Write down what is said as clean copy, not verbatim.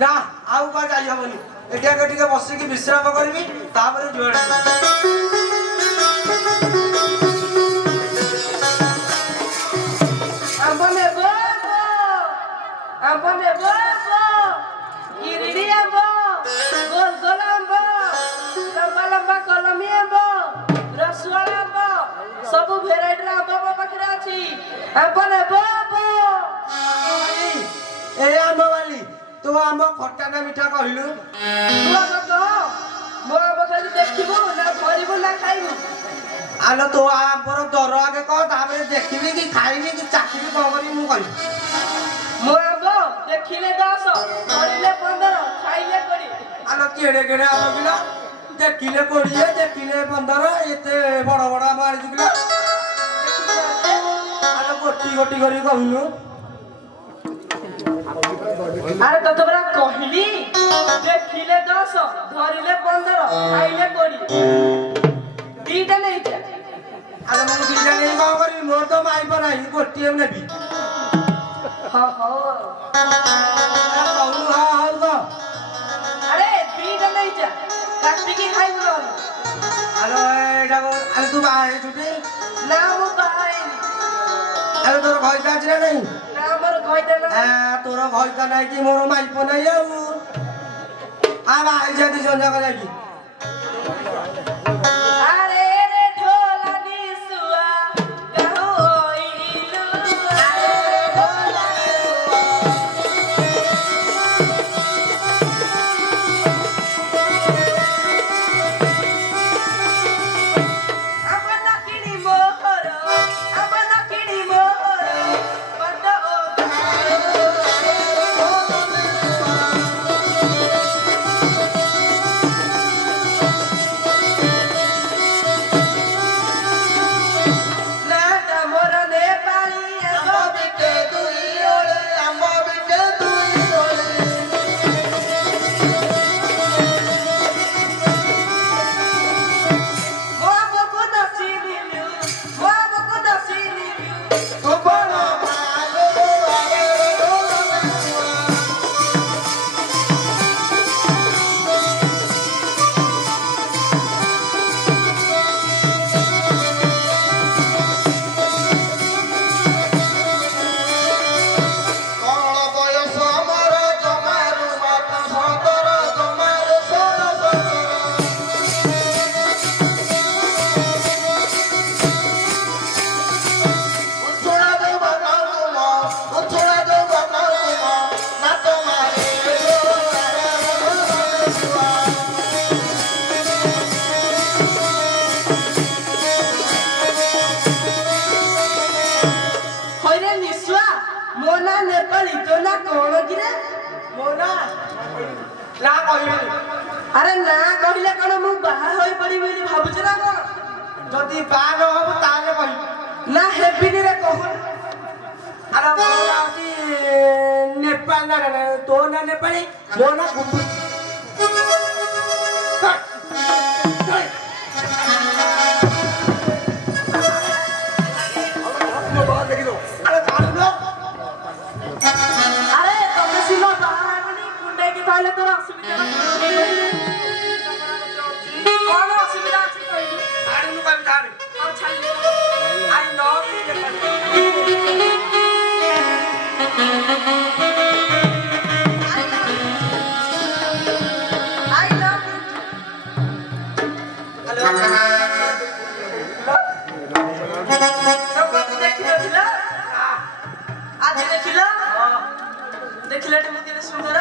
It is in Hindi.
ना आउ का जाई हबनी एठी आके टिके बसी की विश्राम करबी तापर जुआड़ आंबने बो गिरिडी आंबो गोल गोल आंबो लंबा लंबा कलमी आंबो रसवाला आंबो सब भेराइटी आंबो मो पाखरे अछि आंबने बो ए आंबो वाली तू आंबो खट्टा ना मीठा कहलु तू तो मो आंबो खाली देखिबो ना धरिबो ना खाइबो आलो तो आंबर दर आगे कह तापर देखिबी कि खाइबी कि चाखिबी कह करी मु कहि मो आंबो देखिले 10 धरिले 15 खाइले 20 आलो केड़े केड़े आंबो किलो देखिले 20 देखिले 15 एते बड़ बड़ आंबो आली किलो आलो गोटी गोटी करी कहलु अरे तो बरा कहली देखिले 10 धरिले 15 खाइले 20 दीटा नहीं था अरे मु दिला नहीं कह करी मोर तो माई पर आई गोटी हम नेबी हां कहलु हां हां अरे दीटा नहीं था काटी की खाइ बोलो आलो एटा अरे तू बाहे छुटी ना वो बाई अरे तोर भइता छ नहीं ना मोर गइता ना तोर भइता नहीं कि मोर माई पर नहीं आउ आ बाहे जदी जोन जगह जाकी अरे रे ढोला निसुआ कहू ओइलु अरे रे ढोला अपना किनी मोहर बड ओ मोना नेपाली तो ना कोन गिरे मोना ना कहिबे अरे ना कहिले कोन मु बाहा होई पड़ी बोली भाबुछ ना कोन जदी बा न हो ताले कहि ना हेबिनी रे कह अरे मोना की नेपाल ना तो ना नेपाली मोना गुम्बु अरे तमे सिलो बाहा बनी कुंडे की थाले तोरा असुविधा कोन असुविधा अछि कहि आडु नु कहि थारे आ छाली आई नो आई लव सब देखिले दिला आज देखिला देखिले मुदी सुंदर